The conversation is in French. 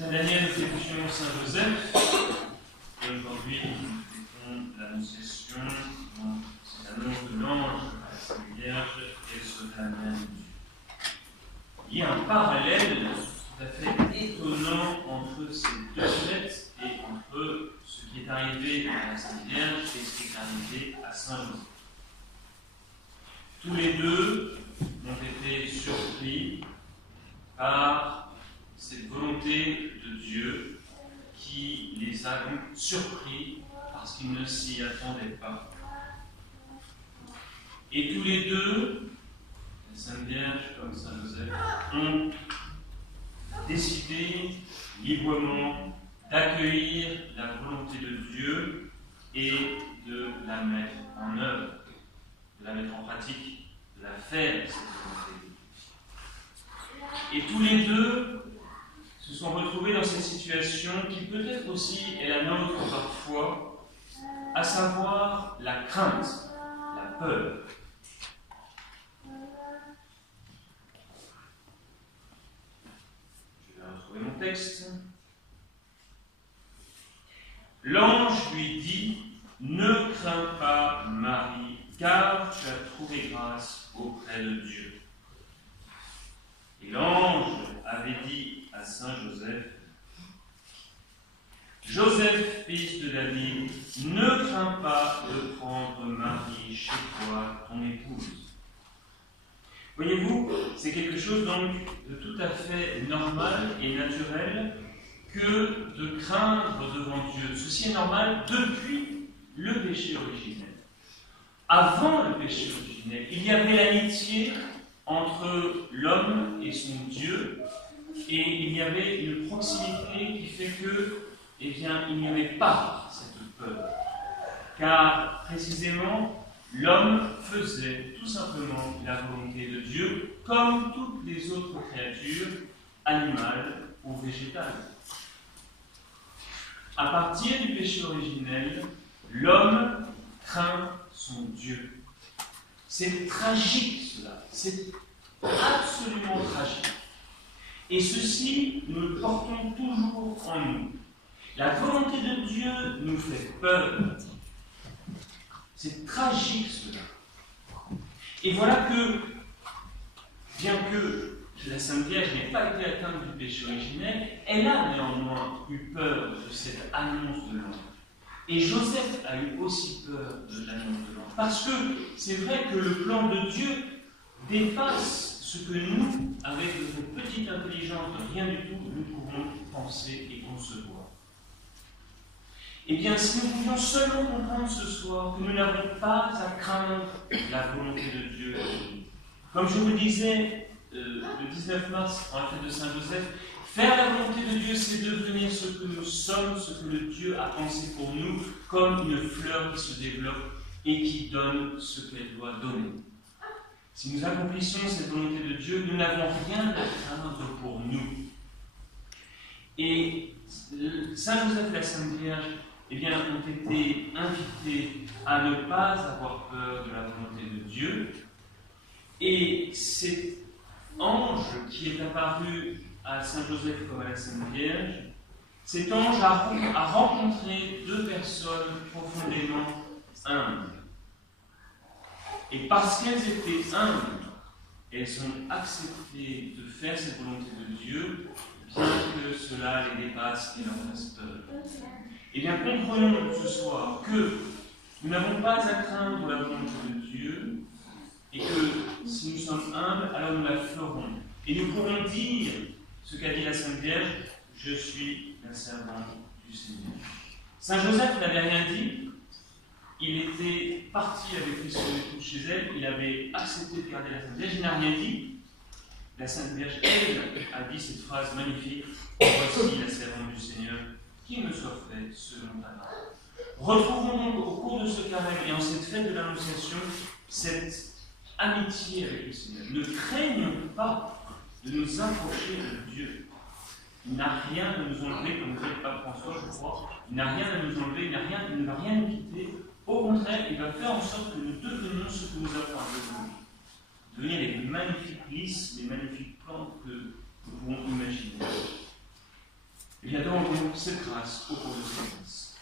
semaine dernière, nous étudions Saint Joseph. Et aujourd'hui, nous écoutons l'annonciation, c'est l'annonce de l'ange à la Sainte Vierge et ce dernier Dieu. Il y a un parallèle tout à fait étonnant entre ces deux fêtes et entre ce qui est arrivé à la Sainte Vierge et ce qui est arrivé à Saint Joseph. Tous les deux ont été surpris par cette volonté de Dieu qui les a donc surpris parce qu'ils ne s'y attendaient pas. Et tous les deux, la Sainte Vierge comme Saint Joseph, ont décidé librement d'accueillir la volonté de Dieu et de la mettre en œuvre, de la mettre en pratique, de la faire, cette volonté. Et tous les deux se sont retrouvés dans cette situation qui peut-être aussi est la nôtre parfois, à savoir la crainte, la peur. Je vais retrouver mon texte. L'ange lui dit : « Ne crains pas, Marie, car tu as trouvé grâce auprès de Dieu. » Et l'ange avait dit à Saint Joseph : « Joseph, fils de David, ne crains pas de prendre Marie chez toi, ton épouse. » Voyez-vous, c'est quelque chose donc de tout à fait normal et naturel que de craindre devant Dieu. Ceci est normal depuis le péché originel. Avant le péché originel, il y avait l'amitié entre l'homme et son Dieu, et il y avait une proximité qui fait que, eh bien, il n'y avait pas cette peur. Car, précisément, l'homme faisait tout simplement la volonté de Dieu, comme toutes les autres créatures, animales ou végétales. À partir du péché originel, l'homme craint son Dieu. C'est tragique cela, c'est absolument tragique. Et ceci, nous le portons toujours en nous. La volonté de Dieu nous fait peur. C'est tragique cela. Et voilà que, bien que la Sainte Vierge n'ait pas été atteinte du péché originel, elle a néanmoins eu peur de cette annonce de l'ange. Et Joseph a eu aussi peur de l'annonce de l'ange. Parce que c'est vrai que le plan de Dieu dépasse ce que nous, avec notre petite intelligence de rien du tout, nous pouvons penser et concevoir. Eh bien, si nous pouvions seulement comprendre ce soir que nous n'avons pas à craindre la volonté de Dieu. Comme je vous disais le 19 mars, en la fête de Saint-Joseph, faire la volonté de Dieu, c'est devenir ce que nous sommes, ce que le Dieu a pensé pour nous, comme une fleur qui se développe et qui donne ce qu'elle doit donner. Si nous accomplissons cette volonté de Dieu, nous n'avons rien à craindre pour nous. Et Saint-Joseph et la Sainte Vierge, eh bien, ont été invités à ne pas avoir peur de la volonté de Dieu. Et cet ange qui est apparu à Saint-Joseph comme à la Sainte Vierge, cet ange a rencontré deux personnes profondément humbles. Et parce qu'elles étaient humbles, elles ont accepté de faire cette volonté de Dieu, bien que cela les dépasse et leur fasse peur. Eh bien, comprenons ce soir que nous n'avons pas à craindre la volonté de Dieu, et que si nous sommes humbles, alors nous la ferons. Et nous pourrons dire ce qu'a dit la Sainte Vierge : « Je suis la servante du Seigneur ». Saint Joseph n'avait rien dit. Il était parti avec lui sur l'écoute chez elle. Il avait accepté de garder la Sainte Vierge. Il n'a rien dit. La Sainte Vierge, elle, a dit cette phrase magnifique : « Voici la servante du Seigneur, qu'il me soit fait selon ta parole. » Retrouvons donc au cours de ce carême et en cette fête de l'Annonciation cette amitié avec le Seigneur. Ne craignons pas de nous approcher de Dieu. Il n'a rien à nous enlever, comme dit le pape François, je crois. Il n'a rien à nous enlever, il ne va rien nous quitter. Au contraire, il va faire en sorte que nous devenions ce que nous avons à devenir. Devenir les magnifiques lys, les magnifiques plantes que nous pouvons imaginer. cette grâce au cours de cette grâce.